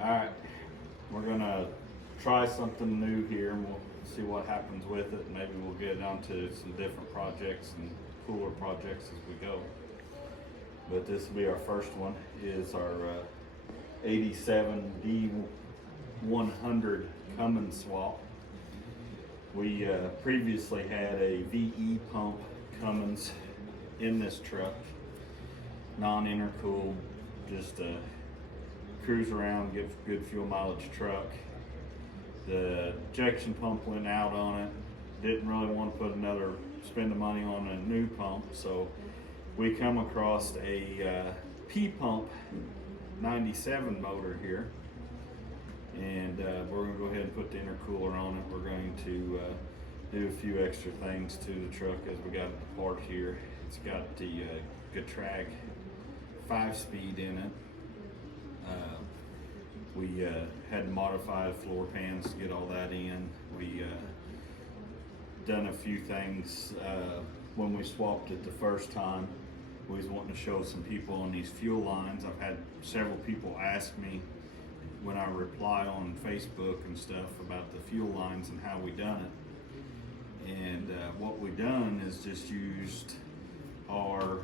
Alright, we're gonna try something new here and we'll see what happens with it. Maybe we'll get onto some different projects and cooler projects as we go. But this will be our first one, is our 87 d-100 Cummins swap. We previously had a VE pump Cummins in this truck, non-intercooled, just a cruise around, give good fuel mileage truck. The ejection pump went out on it. Didn't really want to spend the money on a new pump, so we come across a P pump 97 motor here, and we're going to go ahead and put the intercooler on it. We're going to do a few extra things to the truck as we got it apart here. It's got the Getrag 5-speed in it. We had to modify the floor pans to get all that in. We done a few things when we swapped it the first time. We was wanting to show some people on these fuel lines. I've had several people ask me when I reply on Facebook and stuff about the fuel lines and how we done it. And what we done is just used our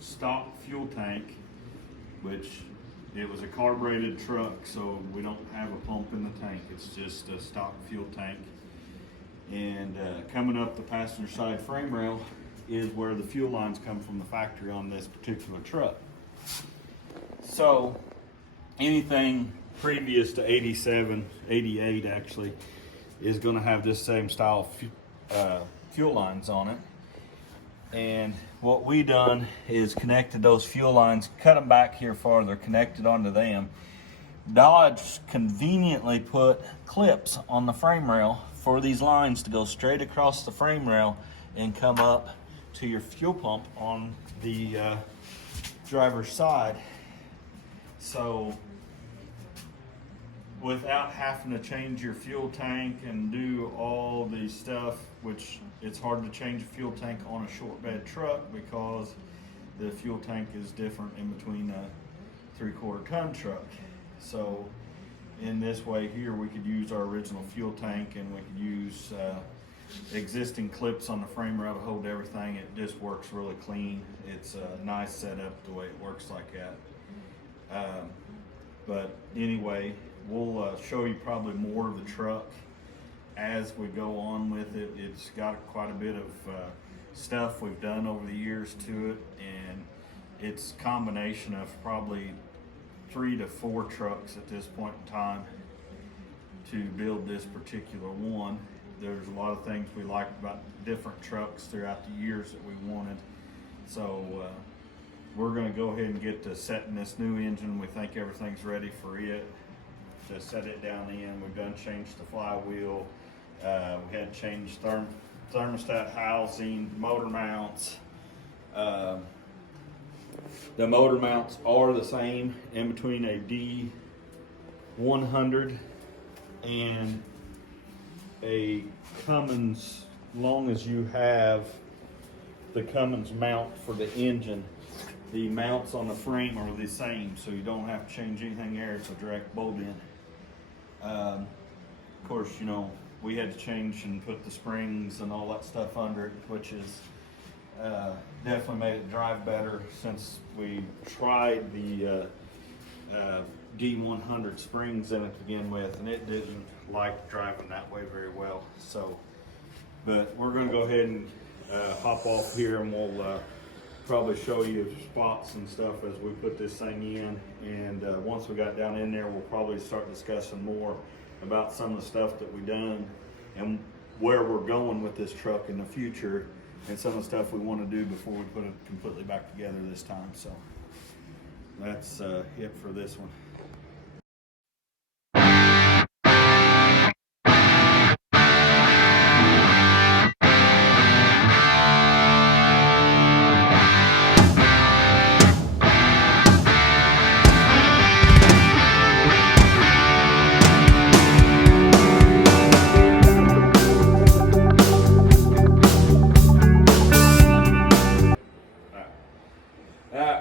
stock fuel tank, which it was a carbureted truck, so we don't have a pump in the tank. It's just a stock fuel tank. And coming up the passenger side frame rail is where the fuel lines come from the factory on this particular truck. So anything previous to 87, 88 actually, is gonna have this same style fuel lines on it. And what we done is connected those fuel lines, cut them back here farther, connected onto them. Dodge conveniently put clips on the frame rail for these lines to go straight across the frame rail and come up to your fuel pump on the driver's side. So without having to change your fuel tank and do all the stuff, which it's hard to change a fuel tank on a short bed truck because the fuel tank is different in between a 3/4 ton truck. So in this way here, we could use our original fuel tank and we could use existing clips on the frame rail to hold everything. It just works really clean. It's a nice setup the way it works like that. But anyway, we'll show you probably more of the truck as we go on with it. It's got quite a bit of stuff we've done over the years to it, and it's a combination of probably 3 to 4 trucks at this point in time to build this particular one. There's a lot of things we liked about different trucks throughout the years that we wanted. So we're going to go ahead and get to setting this new engine. We think everything's ready for it to set it down in. We've done changed the flywheel. We had changed thermostat housing, motor mounts. The motor mounts are the same in between a D-100 and a Cummins. Long as you have the Cummins mount for the engine, the mounts on the frame are the same, so you don't have to change anything there. It's a direct bolt in. Of course, you know, we had to change and put the springs and all that stuff under it, which is definitely made it drive better since we tried the D-100 springs in it to begin with, and it didn't like driving that way very well. So, but we're going to go ahead and hop off here, and we'll probably show you spots and stuff as we put this thing in. And once we got down in there, we'll probably start discussing more about some of the stuff that we done and where we're going with this truck in the future, and some of the stuff we want to do before we put it completely back together this time. So that's it for this one.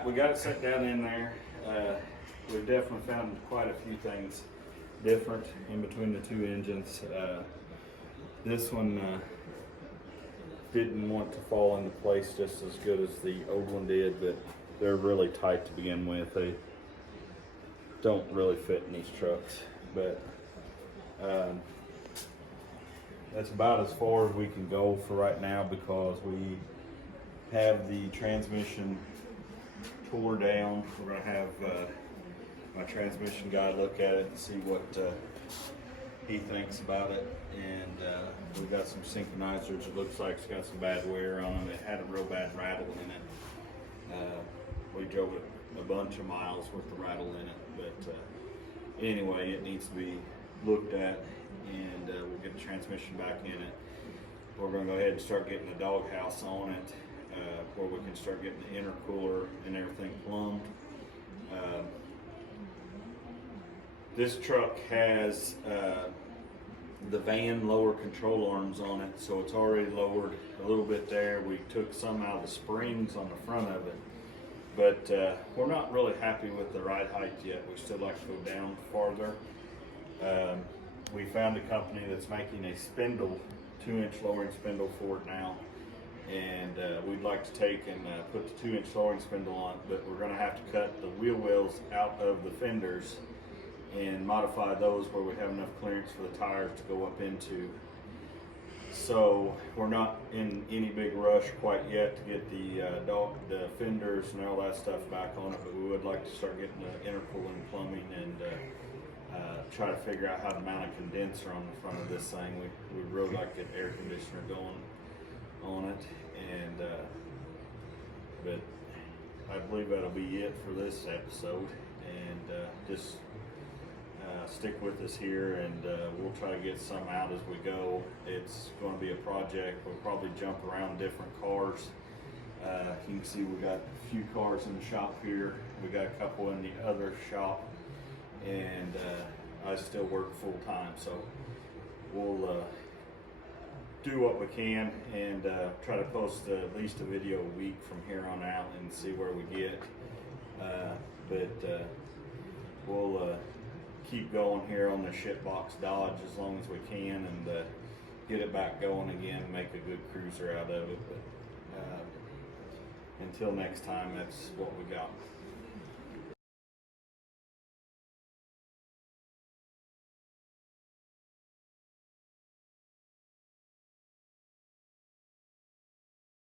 We got it set down in there. we've definitely found quite a few things different in between the two engines. This one didn't want to fall into place just as good as the old one did, but they're really tight to begin with. They don't really fit in these trucks, but that's about as far as we can go for right now, because we have the transmission tore down. We're gonna have my transmission guy look at it and see what he thinks about it. And we've got some synchronizers. It looks like it's got some bad wear on them. It had a real bad rattle in it. We drove it a bunch of miles with the rattle in it, but anyway, it needs to be looked at, and we'll get the transmission back in it. We're going to go ahead and start getting the doghouse on it, where we can start getting the intercooler and everything plumbed. This truck has the van lower control arms on it, so it's already lowered a little bit there. We took some out of the springs on the front of it, but we're not really happy with the ride height yet. We still like to go down farther. We found a company that's making a spindle, 2-inch lowering spindle for it now, and we'd like to take and put the 2-inch lowering spindle on it, but we're going to have to cut the wheel wells out of the fenders and modify those where we have enough clearance for the tires to go up into. So we're not in any big rush quite yet to get the fenders and all that stuff back on it, but we would like to start getting the intercooling, plumbing, and try to figure out how to mount a condenser on the front of this thing. We really like to get air conditioner going on it, and but I believe that'll be it for this episode. And just stick with us here, and we'll try to get some out as we go. It's going to be a project. We'll probably jump around different cars. You can see we got a few cars in the shop here. We got a couple in the other shop, and I still work full time, so we'll do what we can and try to post at least a video a week from here on out and see where we get. But we'll keep going here on the shitbox Dodge as long as we can, and get it back going again and make a good cruiser out of it. But until next time, that's what we got.